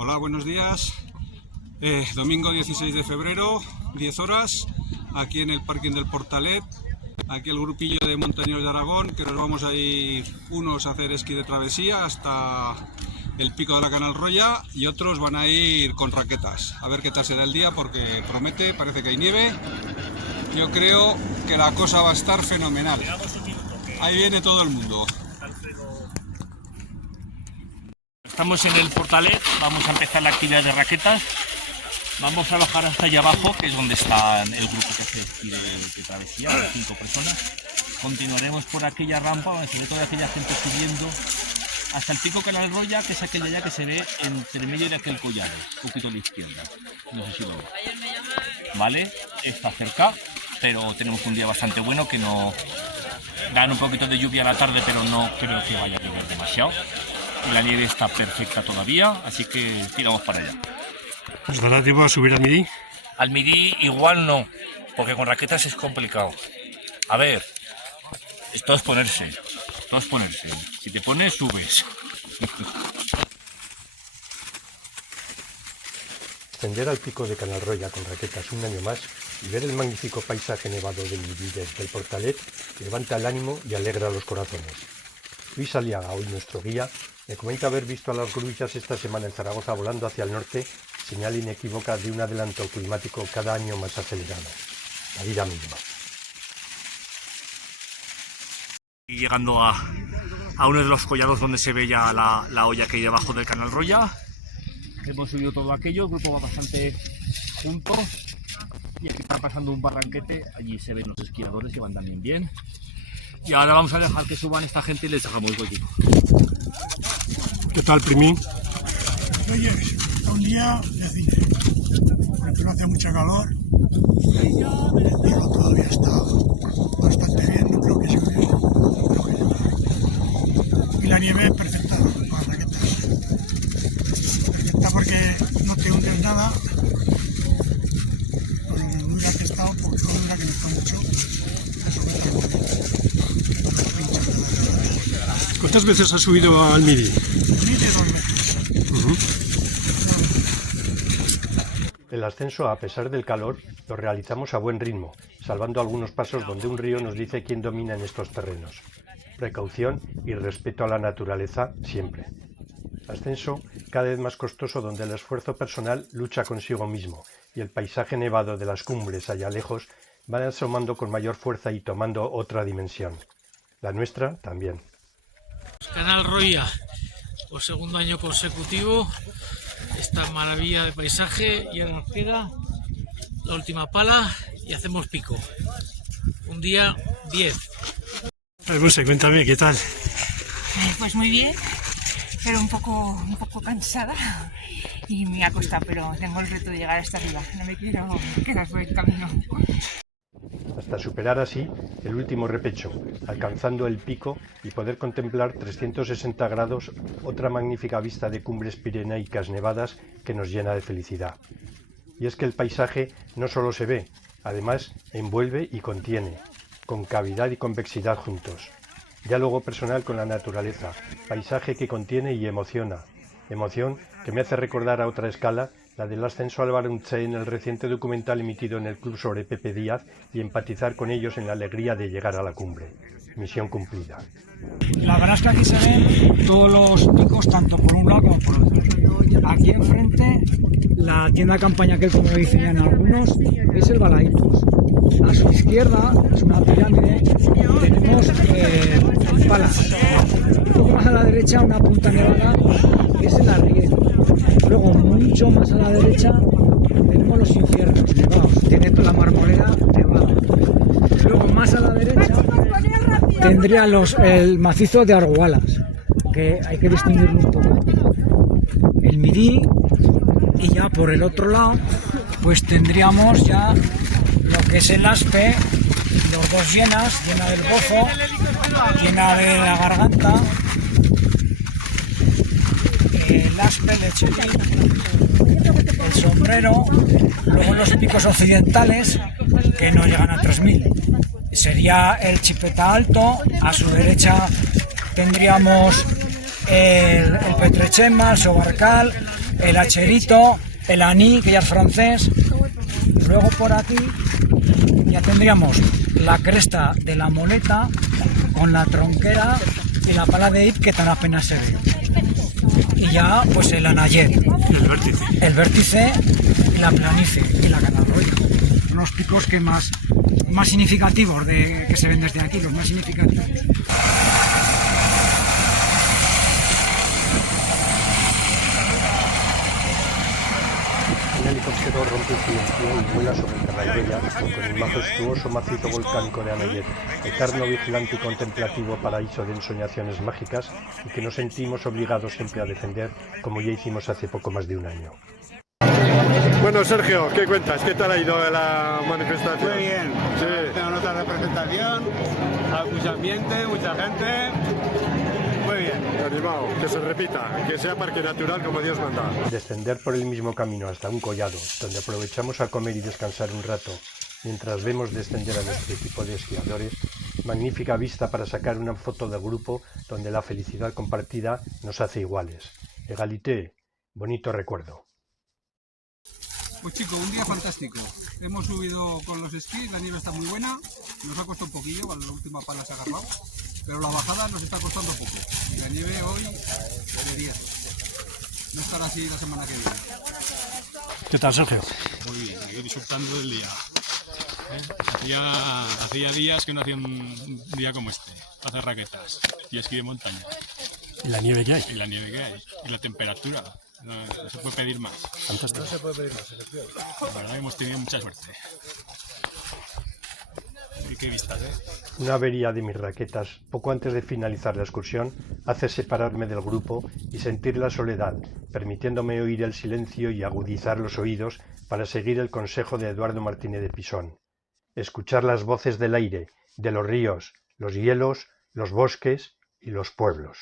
Hola, buenos días. Domingo 16 de febrero, 10 horas, aquí en el parking del Portalet. Aquí el grupillo de montañeros de Aragón, que nos vamos a ir unos a hacer esquí de travesía hasta el pico de la Canalroya y otros van a ir con raquetas. A ver qué tal se da el día porque promete, parece que hay nieve. Yo creo que la cosa va a estar fenomenal. Ahí viene todo el mundo. Estamos en el Portalet, vamos a empezar la actividad de raquetas. Vamos a bajar hasta allá abajo, que es donde está el grupo que hace esquí de travesía, de 5 personas. Continuaremos por aquella rampa, donde se ve toda aquella gente subiendo hasta el pico Canalroya, que es aquella ya que se ve entre medio de aquel collado, un poquito a la izquierda. No sé si lo ve. Vale, está cerca, pero tenemos un día bastante bueno, que no dan un poquito de lluvia a la tarde, pero no creo que vaya a llover demasiado. Y la nieve está perfecta todavía, así que tiramos para allá. ¿Os dará tiempo a subir al Midi? Al Midi igual no, porque con raquetas es complicado. A ver, esto es ponerse, Si te pones, subes. Ascender al pico de Canalroya con raquetas un año más y ver el magnífico paisaje nevado del Midi desde el Portalet levanta el ánimo y alegra los corazones. Luis Aliaga, hoy nuestro guía, me comenta haber visto a las grullas esta semana en Zaragoza volando hacia el norte, señal inequívoca de un adelanto climático cada año más acelerado. La vida misma. Y llegando a uno de los collados donde se ve ya la olla que hay debajo del Canalroya. Hemos subido todo aquello, el grupo va bastante junto. Y aquí está pasando un barranquete, allí se ven los esquiadores que van también bien. Y ahora vamos a dejar que suban esta gente y les dejamos huequito. ¿Qué tal, Primín? Oye, un día de cine, porque no hace mucha calor, pero todavía está bastante bien, no creo que llueve, y la nieve es perfecta para las raquetas, perfecta porque no te hundes nada, con lo dura que está, porque no dura que no está mucho, eso me está muy bien. ¿Cuántas veces has subido al Midi? Mide 2 veces. El ascenso, a pesar del calor, lo realizamos a buen ritmo, salvando algunos pasos donde un río nos dice quién domina en estos terrenos. Precaución y respeto a la naturaleza siempre. Ascenso cada vez más costoso donde el esfuerzo personal lucha consigo mismo y el paisaje nevado de las cumbres allá lejos van asomando con mayor fuerza y tomando otra dimensión. La nuestra también. Canalroya, por segundo año consecutivo, esta maravilla de paisaje, y ahora nos queda la última pala y hacemos pico. Un día 10. Monse, cuéntame, ¿qué tal? Pues muy bien, pero un poco cansada y me ha costado, pero tengo el reto de llegar hasta arriba, no me quiero quedar por el camino. Hasta superar así el último repecho, alcanzando el pico y poder contemplar 360 grados otra magnífica vista de cumbres pirenaicas nevadas que nos llena de felicidad. Y es que el paisaje no solo se ve, además envuelve y contiene, con cavidad y convexidad juntos. Diálogo personal con la naturaleza, paisaje que contiene y emociona, emoción que me hace recordar a otra escala la del ascenso al Baruntze en el reciente documental emitido en el Club sobre Pepe Díaz y empatizar con ellos en la alegría de llegar a la cumbre. Misión cumplida. La verdad es que aquí se ven todos los picos, tanto por un lado como por otro. Aquí enfrente, la tienda de campaña, que como dicen algunos, es el Balaitos. A su izquierda es una pirámide, tenemos palas. Un poco más a la derecha una punta nevada, que es el Arriguero. Luego, mucho más a la derecha, tenemos los infiernos nevados, tiene toda la Marmoleda nevada. Luego, más a la derecha, tendría el macizo de Argualas, que hay que distinguirlo un poco. El Midi, y ya por el otro lado, pues tendríamos ya lo que es el Aspe, los dos llenas, llena del Bozo, llena de la Garganta, el Aspe, el Echelín, el Sombrero, luego los picos occidentales que no llegan a 3000. Sería el Chipeta Alto, a su derecha tendríamos el Petrechema, el Sobarcal, el hacherito, el aní, que ya es francés. Luego por aquí ya tendríamos la cresta de la moleta con la tronquera y la pala de hip que tan apenas se ve. Y ya pues el anayet, el vértice y la planicie y la canarroya. Son los picos que más significativos que se ven desde aquí, los más significativos. Un helicóptero rompe el silencio y vuela sobre Carraigoya con el majestuoso macizo volcánico de Anayet, eterno vigilante y contemplativo paraíso de ensoñaciones mágicas y que nos sentimos obligados siempre a defender, como ya hicimos hace poco más de un año. Bueno, Sergio, ¿qué cuentas? ¿Qué tal ha ido la manifestación? Muy bien, Sí. tengo nota de representación, hay mucho ambiente, mucha gente, muy bien. Animado, que se repita, que sea parque natural como Dios manda. Descender por el mismo camino hasta un collado, donde aprovechamos a comer y descansar un rato, mientras vemos descender a nuestro equipo de esquiadores, magnífica vista para sacar una foto de grupo donde la felicidad compartida nos hace iguales. Egalité, bonito recuerdo. Pues chicos, un día fantástico. Hemos subido con los esquís, la nieve está muy buena, nos ha costado un poquillo, bueno, la última pala se ha agarrado, pero la bajada nos está costando poco. Y la nieve hoy de 10. No estará así la semana que viene. ¿Qué tal, Sergio? Muy bien, aquí disfrutando del día. Hacía días que no hacía un día como este, para hacer raquetas y esquí de montaña. ¿Y la nieve que hay? Y la nieve que hay, y la temperatura. No se puede pedir más. Fantástico. No se puede pedir más, la verdad hemos tenido mucha suerte. Y qué vistas, ¿eh? Una avería de mis raquetas, poco antes de finalizar la excursión, hace separarme del grupo y sentir la soledad, permitiéndome oír el silencio y agudizar los oídos para seguir el consejo de Eduardo Martínez de Pisón. Escuchar las voces del aire, de los ríos, los hielos, los bosques y los pueblos.